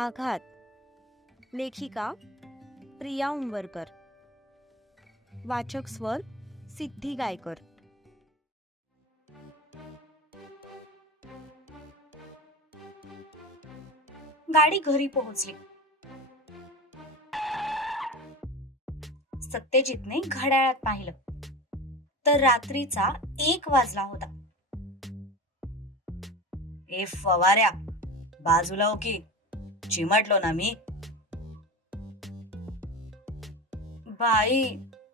आघात. लेखिका प्रिया उंबरकर. वाचक स्वर सिद्धी गायकर. गाडी घरी पोहोचली. सत्यजितने घड्याळात पाहिलं तर रात्रीचा 1 वाजला होता. ए फवाऱ्या, बाजूला हो की, चिमटलो ना मी. बाई,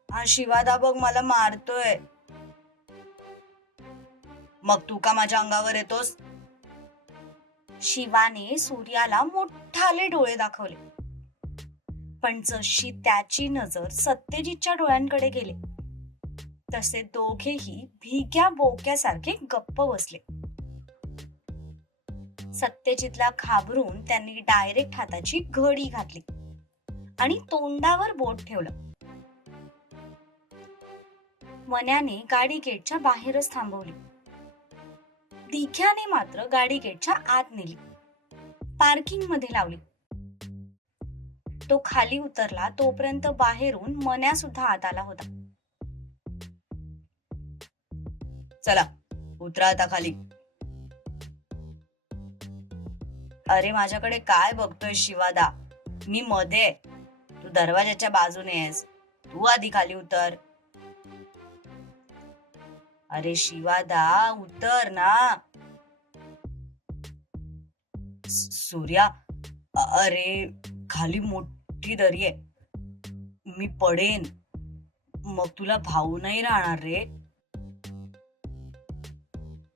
हा शिवादा बघ मला मारतोय. मग तू का माझ्या अंगावर येतोस? शिवाने सूर्याला मोठाले डोळे दाखवले, पण जशी त्याची नजर सत्यजितच्या डोळ्यांकडे गेली तसे दोघेही भिक्या बोक्यासारखे गप्प बसले. सत्यजितला घाबरून त्यांनी डायरेक्ट हाताची घडी घातली आणि तोंडावर बोट ठेवलं. मन्याने गाडी गेटच्या बाहेरच थांबवली. दिघ्याने मात्र गाडी गेटच्या आत नेली, पार्किंग मध्ये लावली. तो खाली उतरला तोपर्यंत बाहेरून मन्या सुद्धा आत आला होता. चला उतरा आता खाली. अरे माझ्याकडे काय बघतोय शिवादा, मी मध्ये, तू दरवाजाच्या बाजूने आहेस, तू आधी खाली उतर. अरे शिवादा उतर ना. सूर्या, अरे खाली मोठी दरी आहे, मी पडेन, मग तुला भाऊ नाही राहणार रे.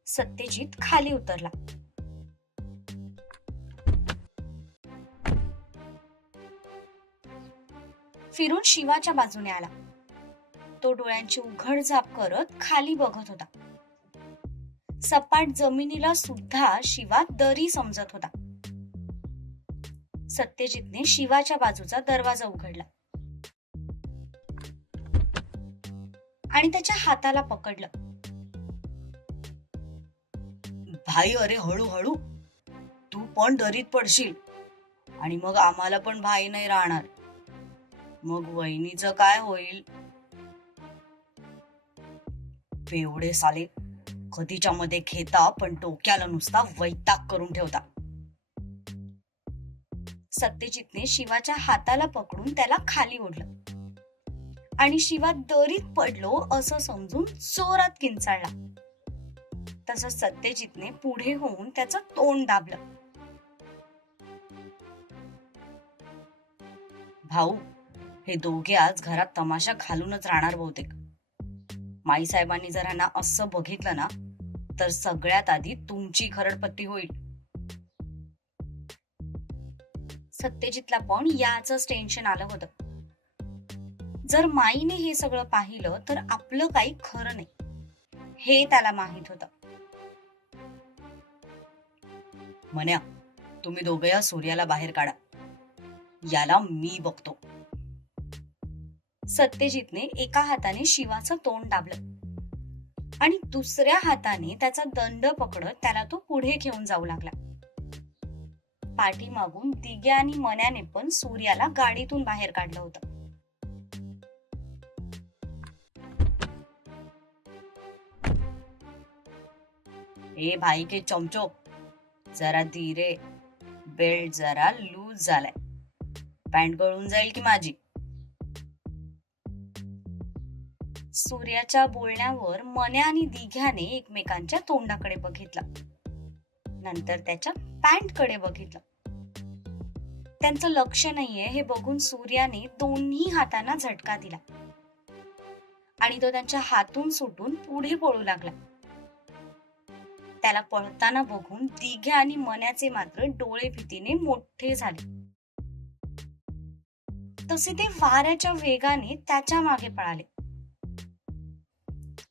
सत्यजित खाली उतरला. फिरून शिवाच्या बाजूने आला. तो डोळ्यांची उघडझाप करत खाली बघत होता. सपाट जमिनीला सुद्धा शिवा दरी समजत होता. सत्यजितने शिवाच्या बाजूचा दरवाजा उघडला आणि त्याच्या हाताला पकडलं. भाई, अरे हळूहळू, तू पण दरीत पडशील आणि मग आम्हाला पण भाई नाही राहणार. मग वहिनीचं काय होईल? एवढे साले कधीच्या मध्ये घेता पण डोक्याला नुसता वैताग करून ठेवता. सत्यजितने शिवाच्या हाताला पकडून त्याला खाली ओढलं आणि शिवा दरीत पडलो असं समजून जोरात किंचाळला. तसं सत्यजितने पुढे होऊन त्याचं तोंड दाबलं. भाऊ, हे दोघे आज घरात तमाशा घालूनच राहणार बहुतेक. माई साहेबांनी जर ह्यांना असं बघितलं ना तर सगळ्यात आधी तुमची खरडपट्टी होईल. सत्यजितला पण याचंच टेन्शन आलं होतं. जर माईने हे सगळं पाहिलं तर आपलं काही खरं नाही हे त्याला माहित होतं. मन्या, तुम्ही दोघे या सूर्याला बाहेर काढा, याला मी बघतो. सत्यजितने एका हाताने शिवाचं तोंड दाबलं आणि दुसऱ्या हाताने त्याचा दंड पकडत त्याला तो पुढे घेऊन जाऊ लागला. पाठीमागून दिग्या आणि मन्याने पण सूर्याला गाडीतून बाहेर काढलं होतं. ए भाई के चमचो, जरा धीरे, बेल्ट जरा लूज झालाय, पॅन्ट गळून जाईल की माझी. सूर्याच्या बोलण्यावर मन्या आणि दिघ्याने एकमेकांच्या तोंडाकडे बघितलं, नंतर त्याच्या पॅन्ट कडे बघितलं. त्यांचं लक्ष नाहीये हे बघून सूर्याने दोन्ही हातांना झटका दिला आणि तो त्यांच्या हातून सुटून पुढे पळू लागला. त्याला पळताना बघून दिघ्या आणि मन्याचे मात्र डोळे भीतीने मोठे झाले. तसे ते वाऱ्याच्या वेगाने त्याच्या मागे पळाले.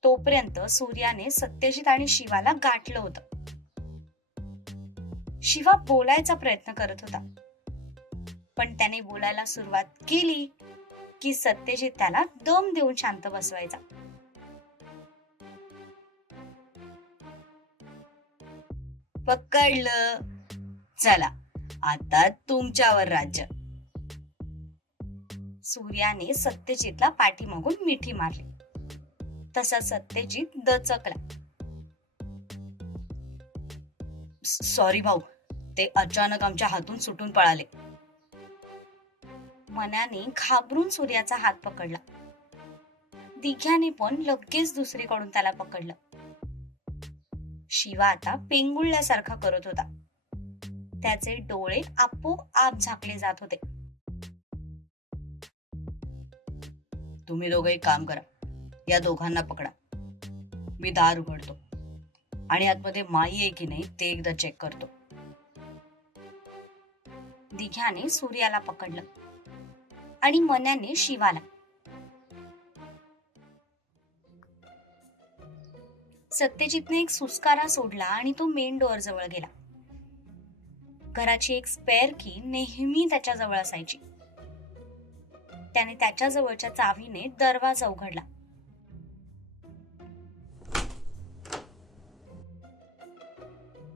तोपर्यंत सूर्याने सत्यजित आणि शिवाला गाठलं होतं. शिवा बोलायचा प्रयत्न करत होता, पण त्याने बोलायला सुरुवात केली की सत्यजित त्याला दम देऊन शांत बसवायचा. पकडलं, चला आता तुमच्यावर राज्य. सूर्याने सत्यजितला पाठीमागून मिठी मारली. तसा सत्यजित दचकला. सॉरी भाऊ, ते अचानक आमच्या हातून सुटून पळाले. मन्याने घाबरून सूर्याचा हात पकडला. दिघ्याने पण लगेच दुसरीकडून त्याला पकडलं. शिवा आता पेंगुळल्यासारखा करत होता. त्याचे डोळे आपोआप झाकले जात होते. तुम्ही दोघं एक काम करा, या दोघांना पकडा. मी दार उघडतो आणि आतमध्ये माई आहे की नाही ते एकदा चेक करतो. दिघ्याने सूर्याला पकडलं आणि मन्याने शिवाला. सत्यजितने एक सुस्कारा सोडला आणि तो मेन डोअर जवळ गेला. घराची एक स्पेअर की नेहमी त्याच्या जवळ असायची. त्याने त्याच्या जवळच्या चावीने दरवाजा उघडला.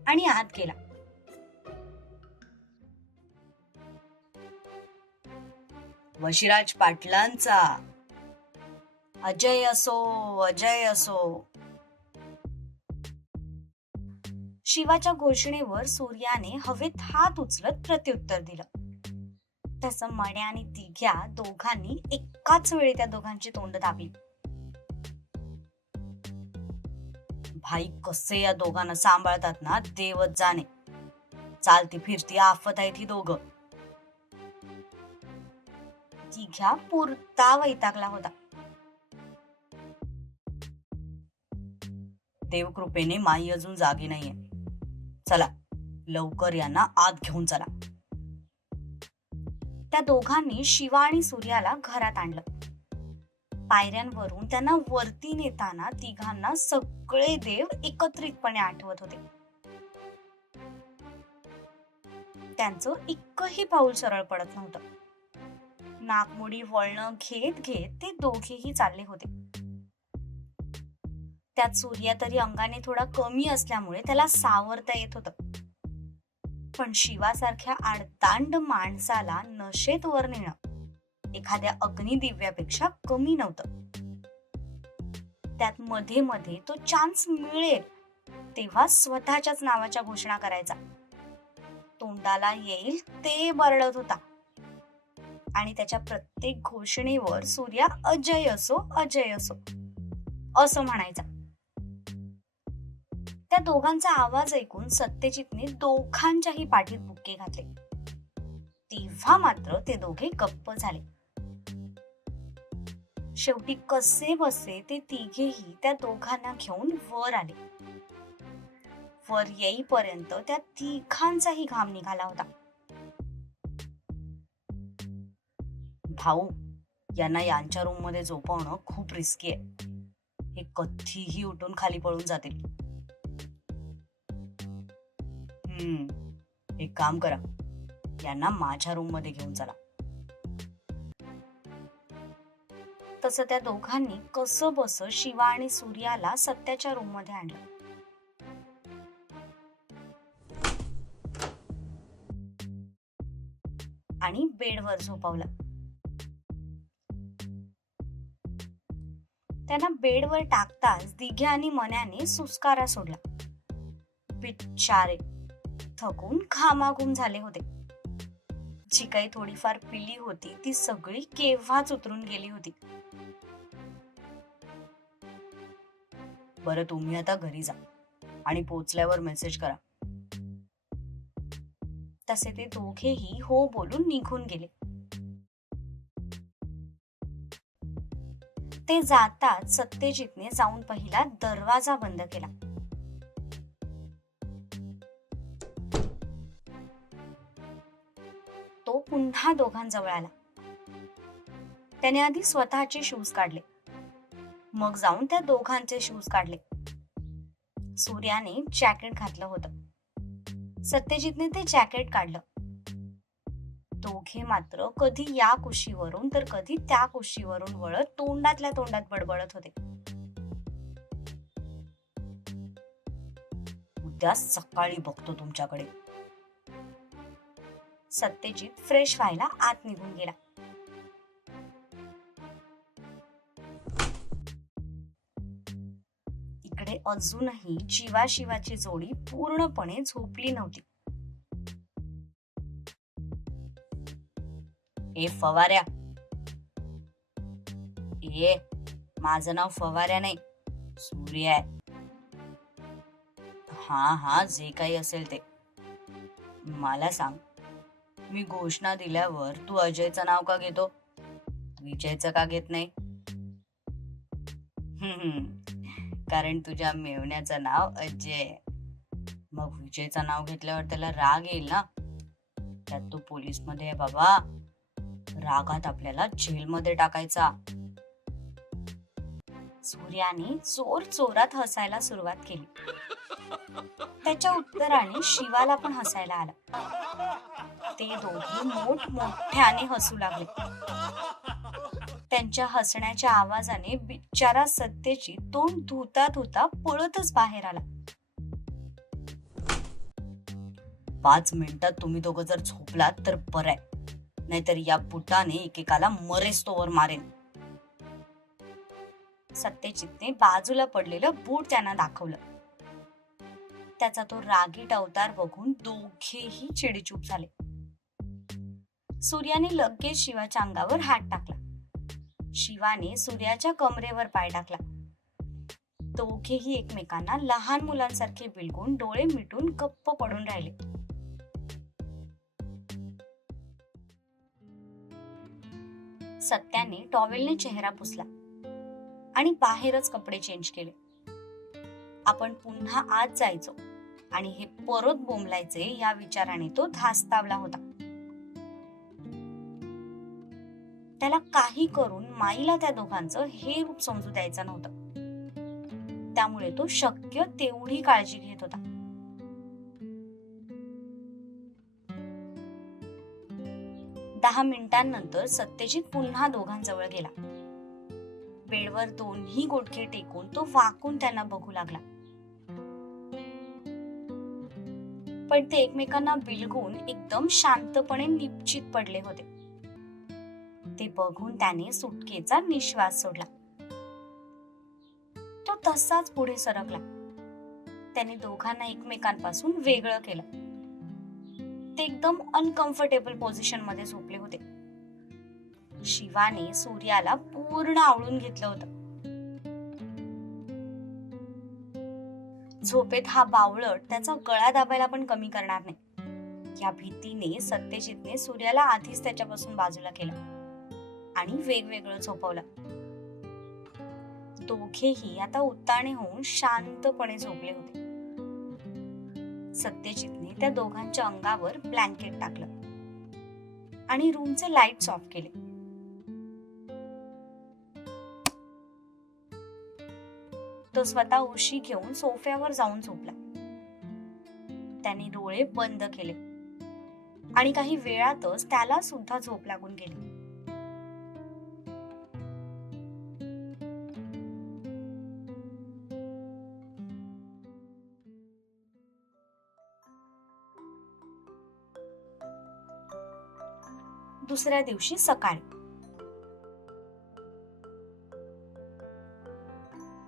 आणि आत गेला. वशिराज पाटलांचा अजय असो, अजय असो. शिवाच्या घोषणेवर सूर्याने हवेत हात उचलत प्रत्युत्तर दिलं. तसं मण्या आणि दिघ्या दोघांनी एकाच वेळी त्या दोघांची तोंड दाबली. भाई कसे या दोघांना सांभाळतात ना देवच जाणे. चालती फिरती आफत आहे ती दोघं. दिघ्या पुरता वैतागला होता. देवकृपेने माई अजून जागी नाहीये. चला लवकर यांना आत घेऊन चला. त्या दोघांनी शिवा आणि सूर्याला घरात आणलं. पायऱ्यांवरून त्यांना वरती नेताना तिघांना सगळे देव एकत्रितपणे आठवत होते. त्यांचं एकही पाऊल सरळ पडत नव्हतं. नाकमुडी वळणं घेत घेत ते दोघेही चालले होते. त्यात सूर्या तरी अंगाने थोडा कमी असल्यामुळे त्याला सावरता येत होतं. पण शिवासारख्या आडतांड माणसाला नशेत वर नेणं एखाद्या अग्निदिव्यापेक्षा कमी नव्हतं. त्यात मध्ये मध्ये तो चान्स मिळेल तेव्हा स्वतःच्याच नावाच्या घोषणा करायचा. तोंडाला येईल ते बरळत होता आणि त्याच्या प्रत्येक घोषणेवर सूर्या अजय असो, अजय असो असं म्हणायचा. त्या दोघांचा आवाज ऐकून सत्यजितने दोघांच्याही पाठीत बुक्के घातले. तेव्हा मात्र ते दोघे गप्प झाले. शेवटी कसे बसे ते तिघेही त्या दोघांना घेऊन वर आले. वर येईपर्यंत त्या तिघांचाही घाम निघाला होता. भाऊ, यांना यांच्या रूम मध्ये झोपवणं खूप रिस्की आहे. हे कधीही उठून खाली पळून जातील. एक काम करा, यांना माझ्या रूम मध्ये घेऊन चला. तसं त्या दोघांनी कसं बस शिवा आणि सूर्याला सत्याच्या रूम मध्ये आणलं. आणि बेडवर झोपवलं. त्यांना बेडवर टाकताच दिघ्या आणि मन्याने सुस्कारा सोडला. बिचारे थकून घामाघूम झाले होते. जी काही थोडीफार पिली होती ती सगळी केव्हाच उतरून गेली होती. बरं, तुम्ही आता घरी जा आणि पोचल्यावर मेसेज करा. तसे ते दोघेही हो बोलून निघून गेले. ते जातात सत्यजितने जाऊन पहिला दरवाजा बंद केला. तो पुन्हा दोघांजवळ आला. त्याने आधी स्वतःचे शूज काढले, मग जाऊन त्या दोघांचे शूज काढले. सूर्याने जॅकेट घातलं होतं. सत्यजितने ते जॅकेट काढलं. दोघे मात्र कधी या कुशीवरून तर कधी त्या कुशीवरून वळत तोंडातल्या तोंडात बडबडत होते. उद्या सकाळी बघतो तुमच्याकडे. सत्यजित फ्रेश व्हायला आत निघून गेला. इकडे अजूनही जीवाशिवाची जोडी पूर्णपणे झोपली नव्हती. ए फवाऱ्या, ए माझं नाव फवाऱ्या नाही, सूर्या आहे. हा जे काही असेल ते मला सांग. मी घोषणा दिल्यावर तू अजयचं नाव का घेतो, विजयचं का घेत नाही? कारण तुझ्या मेवण्याचं नाव अजय आहे. मग विजयचं नाव घेतल्यावर त्याला राग येईल ना. त्यात तो पोलीस मध्ये आहे बाबा. रागात आपल्याला जेलमध्ये टाकायचा. सूर्याने जोर जोरात हसायला सुरुवात केली. त्याच्या उत्तराने शिवाला पण हसायला आला. ते दोघे मोठमोठ्याने हसू लागले. त्यांच्या हसण्याच्या आवाजाने बिचारा सत्यजित तोंड धुता धुता पळतच बाहेर आला. 5 मिनिटात तुम्ही दोघं जर झोपलात तर बरंय, नाहीतर या बुटाने एकेकाला मरेस्तोवर मारेन. सत्यजितने बाजूला पडलेलं बूट त्यांना दाखवलं. त्याचा तो रागीट अवतार बघून दोघेही चिडीचूप झाले. सूर्याने लगेच शिवाच्या अंगावर हात टाकला. शिवाने सूर्याच्या कमरेवर पाय टाकला. दोघेही एकमेकांना लहान मुलांसारखे बिलगून डोळे मिटून गप्प पडून राहिले. सत्याने टॉवेलने चेहरा पुसला आणि बाहेरच कपडे चेंज केले. आपण पुन्हा आत जायचो आणि हे परत बोंबलायचे या विचाराने तो धास्तावला होता. त्याला काही करून माईला त्या दोघांचं हे रूप समजू द्यायचं नव्हतं. त्यामुळे तो शक्य तेवढी काळजी घेत होता. दहा मिनिटांनंतर सत्यजित पुन्हा दोघांजवळ गेला. बेडवर दोन्ही गुडघे टेकून तो वाकून त्यांना बघू लागला. पण ते एकमेकांना बिलगून एकदम शांतपणे निपचित पडले होते. ते बघून त्याने सुटकेचा निश्वास सोडला. तो तसाच पुढे सरकला. त्याने दोघांना एकमेकांपासून वेगळं केलं. ते एकदम अनकम्फर्टेबल पोझिशन मध्ये झोपले होते. शिवाने सूर्याला पूर्ण आवळून घेतलं होतं. झोपेत हा बावळट त्याचा गळा दाबायला पण कमी करणार नाही या भीतीने सत्यजितने सूर्याला आधीच त्याच्यापासून बाजूला केलं आणि वेगवेगळं झोपवलं. दोघेही आता उत्ताने होऊन शांतपणे झोपले होते. सत्यजितने त्या दोघांच्या अंगावर ब्लँकेट टाकलं आणि रूमचे लाईट्स ऑफ केले. तो स्वतः उशी घेऊन सोफ्यावर जाऊन झोपला. त्याने डोळे बंद केले आणि काही वेळातच त्याला सुद्धा झोप लागून गेली. दुसऱ्या दिवशी सकाळी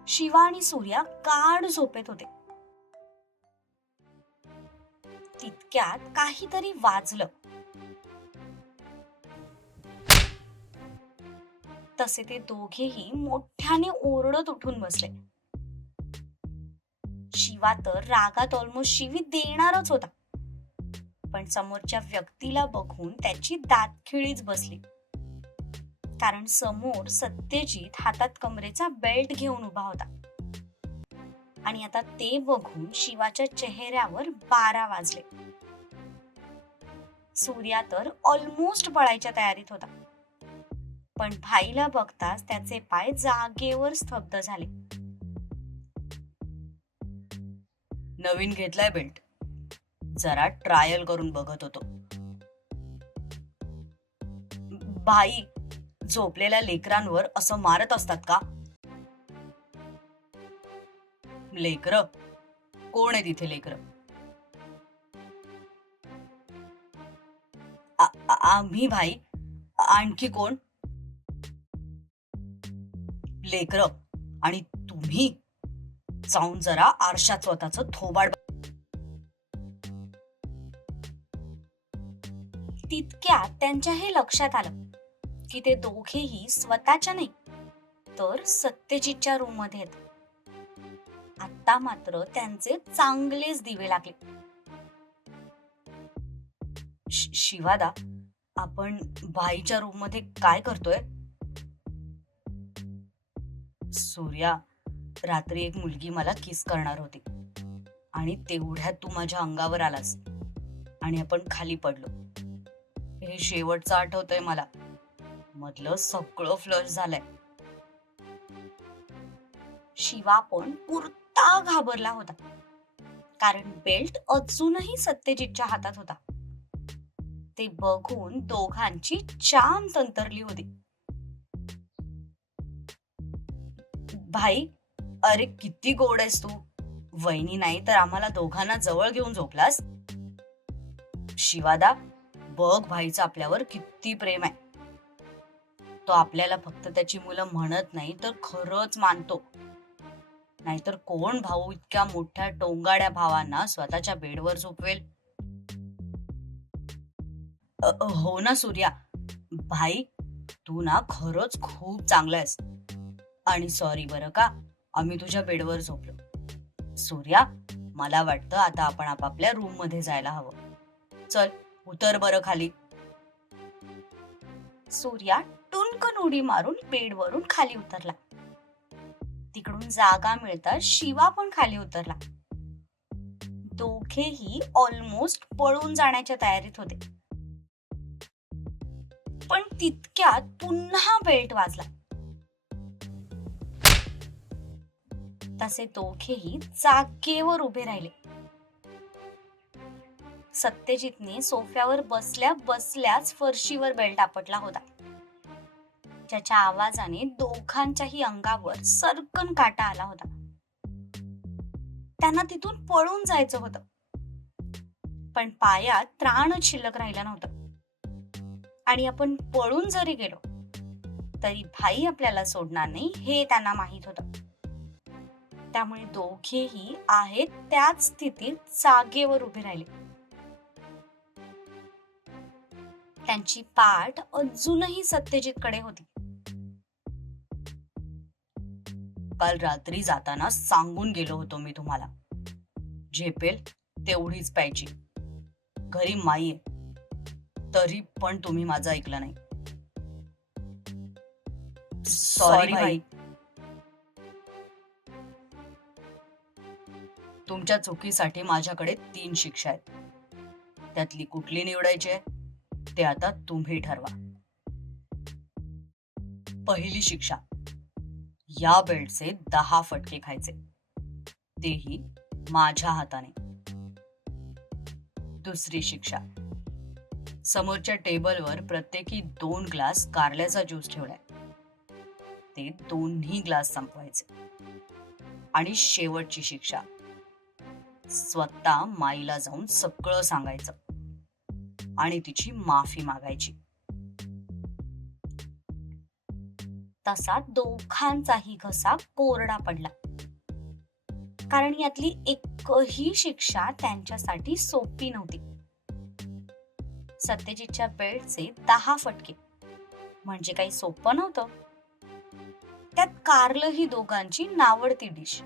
शिवा आणि सूर्या गाढ झोपेत होते. तितक्यात काहीतरी वाजलं. तसे ते दोघेही मोठ्याने ओरडत उठून बसले. शिवा तर रागात ऑलमोस्ट शिवी देणारच होता, पण समोरच्या व्यक्तीला बघून त्याची दातखिळीच बसली. कारण समोर सत्यजित हातात कमरेचा बेल्ट घेऊन उभा होता आणि आता ते बघून शिवाच्या चेहऱ्यावर 12 वाजले. सूर्या तर ऑलमोस्ट पळायच्या तयारीत होता, पण भाईला बघताच त्याचे पाय जागेवर स्तब्ध झाले. नवीन घेतलाय बेल्ट, जरा ट्रायल करून बघत होतो. भाई, झोपलेल्या लेकरांवर असं मारत असतात का? लेकर? कोण आहे तिथे लेकर? आम्ही भाई, आणखी कोण? लेकर आणि तुम्ही जाऊन जरा आरशात स्वतःचं थोबाड तितक्यात त्यांच्या हे लक्षात आलं की ते दोघेही स्वतःच्या नाही तर सत्यजितच्या रूम मध्ये आहेत. आता मात्र त्यांचे चांगलेच दिवे लागले. शिवादा, आपण भाईच्या रूम मध्ये काय करतोय? सूर्या, रात्री एक मुलगी मला किस करणार होती आणि तेवढ्यात तू माझ्या अंगावर आलास आणि आपण खाली पडलो. हे शेवटचं आठवतंय मला. मधलं सगळं फ्लश झालंय. शिवा पण पुरता घाबरला होता कारण बेल्ट अजूनही सत्यजितच्या हातात होता. ते बघून दोघांची जाम तंतरली होती. भाई, अरे किती गोड आहेस तू. वहिनी नाही तर आम्हाला दोघांना जवळ घेऊन झोपलास. शिवादा, बघ भाईचं आपल्यावर किती प्रेम आहे. तो आपल्याला फक्त त्याची मुलं म्हणत नाही तर खरंच मानतो. नाहीतर कोण भाऊ इतक्या मोठ्या टोंगाड्या भावांना स्वतःच्या बेडवर झोपवेल? हो ना सूर्या. भाई, तू ना खरंच खूप चांगला आहेस. आणि सॉरी बरं का, आम्ही तुझ्या बेडवर झोपलो. सूर्या, मला वाटतं आता आपण आपापल्या रूम मध्ये जायला हवं. चल, उतर बरं खाली. सूर्या टुनकन उडी मारून बेडवरून खाली उतरला. तिकडून जागा मिळताच शिवा पण खाली उतरला. दोघेही ऑलमोस्ट पळून जाण्याच्या तयारीत होते. पण तितक्यात पुन्हा बेल्ट वाजला. तसे दोघेही जागेवर उभे राहिले. सत्यजितने सोफ्यावर बसल्या बसल्याच फरशीवर बेल्ट आपटला होता. ज्याच्या आवाजाने दोघांच्याही अंगावर सरकन काटा आला होता. त्यांना तिथून पळून जायचं होतं पण पायात त्राणच शिल्लक राहिला नव्हता. आणि आपण पळून जरी गेलो तरी भाई आपल्याला सोडणार नाही हे त्यांना माहित होतं. त्यामुळे दोघेही आहेत त्याच स्थितीत जागेवर उभे राहिले. त्यांची पाठ अजूनही सत्यजितकडे होती. काल रात्री जाताना सांगून गेलो होतो मी तुम्हाला, झेपेल तेवढीच प्यायची. घरी माई आहे तरी पण तुम्ही माझं ऐकलं नाही. सॉरी भाई. तुमच्या चुकीसाठी माझ्याकडे 3 शिक्षा आहेत. त्यातली कुठली निवडायची आहे ते आता तुम्ही ठरवा. पहिली शिक्षा, या बेल्टचे 10 फटके खायचे, तेही माझ्या हाताने. दुसरी शिक्षा, समोरच्या टेबलवर प्रत्येकी 2 ग्लास कारल्याचा ज्यूस ठेवलाय, ते दोन्ही ग्लास संपवायचे. आणि शेवटची शिक्षा, स्वतः माईला जाऊन सगळं सांगायचं आणि तिची माफी मागायची. तसा दोघांचाही घसा कोरडा पडला कारण यातली एकही शिक्षा त्यांच्यासाठी सोपी नव्हती. सत्यजितच्या बेल्टचे 10 फटके म्हणजे काही सोपं नव्हतं. त्यात कारलं ही दोघांची नावडती डिश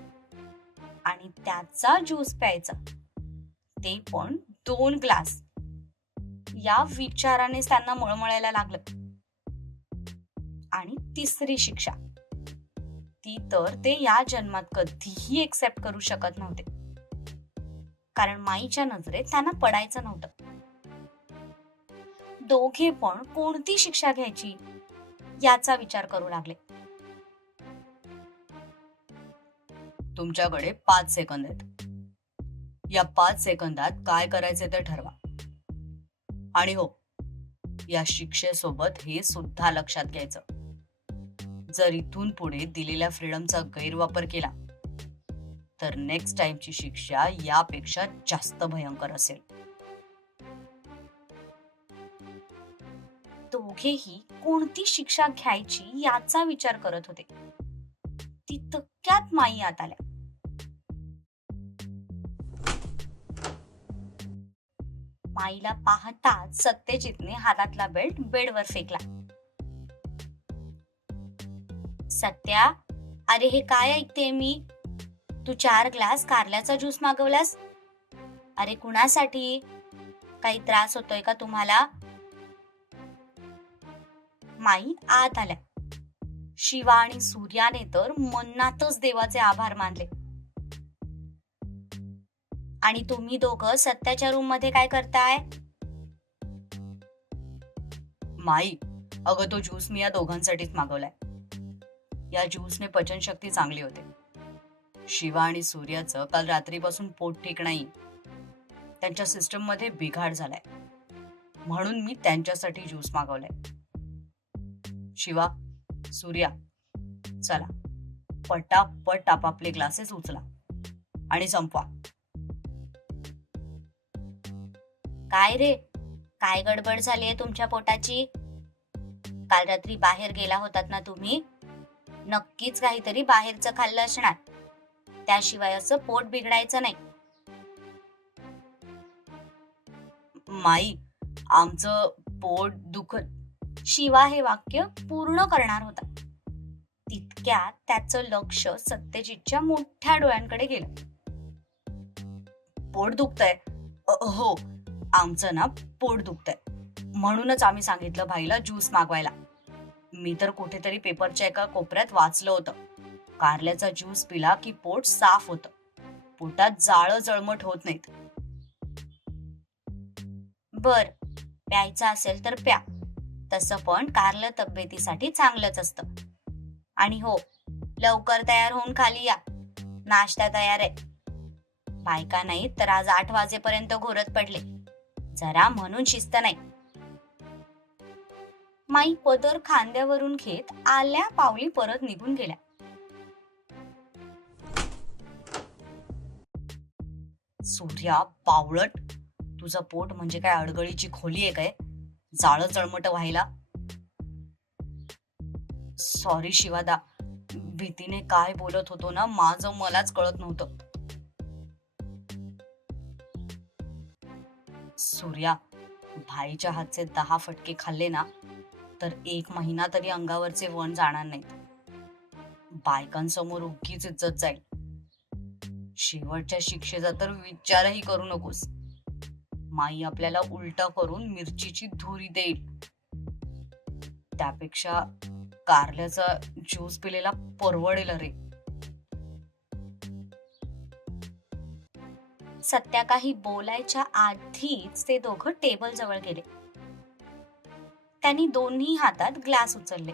आणि त्याचा ज्यूस प्यायचा, ते पण 2 ग्लास. या विचाराने त्यांना मळमळायला लागलं. आणि तिसरी शिक्षा, ती तर ते या जन्मात कधीही एक्सेप्ट करू शकत नव्हते कारण माईच्या नजरेत त्यांना पडायचं नव्हतं. दोघे पण कोणती शिक्षा घ्यायची याचा विचार करू लागले. तुमच्याकडे 5 सेकंद आहेत. या 5 सेकंदात काय करायचे ते ठरवा. आणि हो, या शिक्षेसोबत हे सुद्धा लक्षात घ्यायचं, जर इथून पुढे दिलेल्या फ्रीडमचा गैरवापर केला तर नेक्स्ट टाइमची शिक्षा यापेक्षा जास्त भयंकर असेल. दोघेही कोणती शिक्षा घ्यायची याचा विचार करत होते. तितक्यात माई आत आल्या. माईला पाहताच सत्यजितने हातातला बेल्ट बेडवर फेकला. सत्या, अरे हे काय ऐकते मी? तू 4 ग्लास कारल्याचा ज्यूस मागवलास. अरे कुणासाठी? काही त्रास होतोय का तुम्हाला? माई आत आल्या. शिवा आणि सूर्याने तर मनातच देवाचे आभार मानले. आणि तुम्ही दोघं सत्याच्या रूम मध्ये काय करताय? माई, अगं तो ज्यूस मी या दोघांसाठीच मागवलाय. या ज्यूसने पचनशक्ती चांगली होते. शिवा आणि सूर्याचं काल रात्रीपासून पोट ठीक नाही. त्यांच्या सिस्टम मध्ये बिघाड झालाय, म्हणून मी त्यांच्यासाठी ज्यूस मागवलाय. शिवा, सूर्या, चला पटापट आपापले ग्लासेस उचला आणि संपवा. काय रे, काय गडबड झालीये तुमच्या पोटाची? काल रात्री बाहेर गेला होतात ना तुम्ही? नक्कीच काहीतरी बाहेरचं खाल्लं असणार. त्याशिवाय असं पोट बिघडायचं नाही. माई, आमचं पोट दुखत. शिवा हे वाक्य पूर्ण करणार होता. तितक्यात त्याचं लक्ष सत्यजितच्या मोठ्या डोळ्यांकडे गेलं. पोट दुखतंय? हो, आमचं ना पोट दुखतंय, म्हणूनच आम्ही सांगितलं भाईला ज्यूस मागवायला. मी तर कुठेतरी पेपरच्या एका कोपऱ्यात वाचलं होतं, कारल्याचा ज्यूस पिला की पोट साफ होतं, पोटात जाळं जळमट होत नाहीत. बर, प्यायचं असेल तर प्या. तसं पण कारलं तब्येतीसाठी चांगलंच असतं. आणि हो, लवकर तयार होऊन खाली या, नाश्ता तयार आहे. बायका नाही तर आज 8 वाजेपर्यंत घोरत पडले. जरा म्हणून शिस्त नाही. माई पदर खांद्यावरून घेत आल्या पावली परत निघून गेल्या. सूर्या बावळट, तुझं पोट म्हणजे काय अडगळीची खोली आहे काय? जाळं जळमट व्हायला. सॉरी शिवादा, भीतीने काय बोलत होतो ना माझं मलाच कळत नव्हतं. सूर्या, भाईच्या हातचे 10 फटके खाल्ले ना तर 1 महिना तरी अंगावरचे वण जाणार नाहीत. बायकांसमोर उगीच इज्जत जाईल. शेवटच्या शिक्षेचा तर विचारही करू नकोस. माई आपल्याला उलटा करून मिरचीची धुरी देईल. त्यापेक्षा कारल्याचा ज्यूस पिलेला परवडेल रे. सत्या काही बोलायच्या आधीच ते दोघं टेबल जवळ गेले. त्यांनी दोन्ही हातात ग्लास उचलले.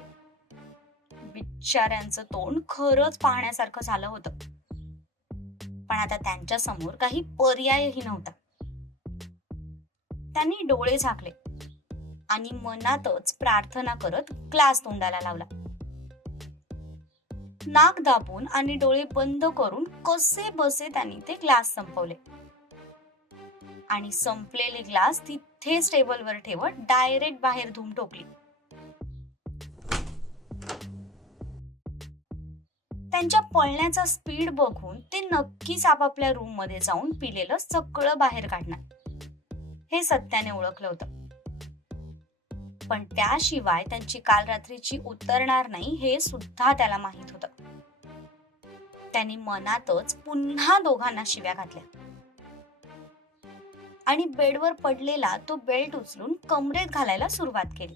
बिचाऱ्यांचं तोंड खरंच पाहण्यासारखं झालं होतं, पण आता त्यांच्या समोर काही पर्यायही नव्हता. त्यांनी डोळे झाकले आणि मनातच प्रार्थना करत ग्लास तोंडाला लावला. नाक दाबून आणि डोळे बंद करून कसे बसे त्यांनी ते ग्लास संपवले आणि संपलेले ग्लास तिथेच टेबलवर ठेवत डायरेक्ट बाहेर धूम ठोकली. त्यांच्या पळण्याचा स्पीड बघून ते नक्कीच आपापल्या रूम मध्ये जाऊन पिलेलं सगळं बाहेर काढणार हे सत्याने ओळखलं होतं. पण त्याशिवाय त्यांची काल रात्रीची उतरणार नाही हे सुद्धा त्याला माहित होतं. त्यांनी मनातच पुन्हा दोघांना शिव्या घातल्या आणि बेडवर पडलेला तो बेल्ट उचलून कमरेत घालायला सुरुवात केली.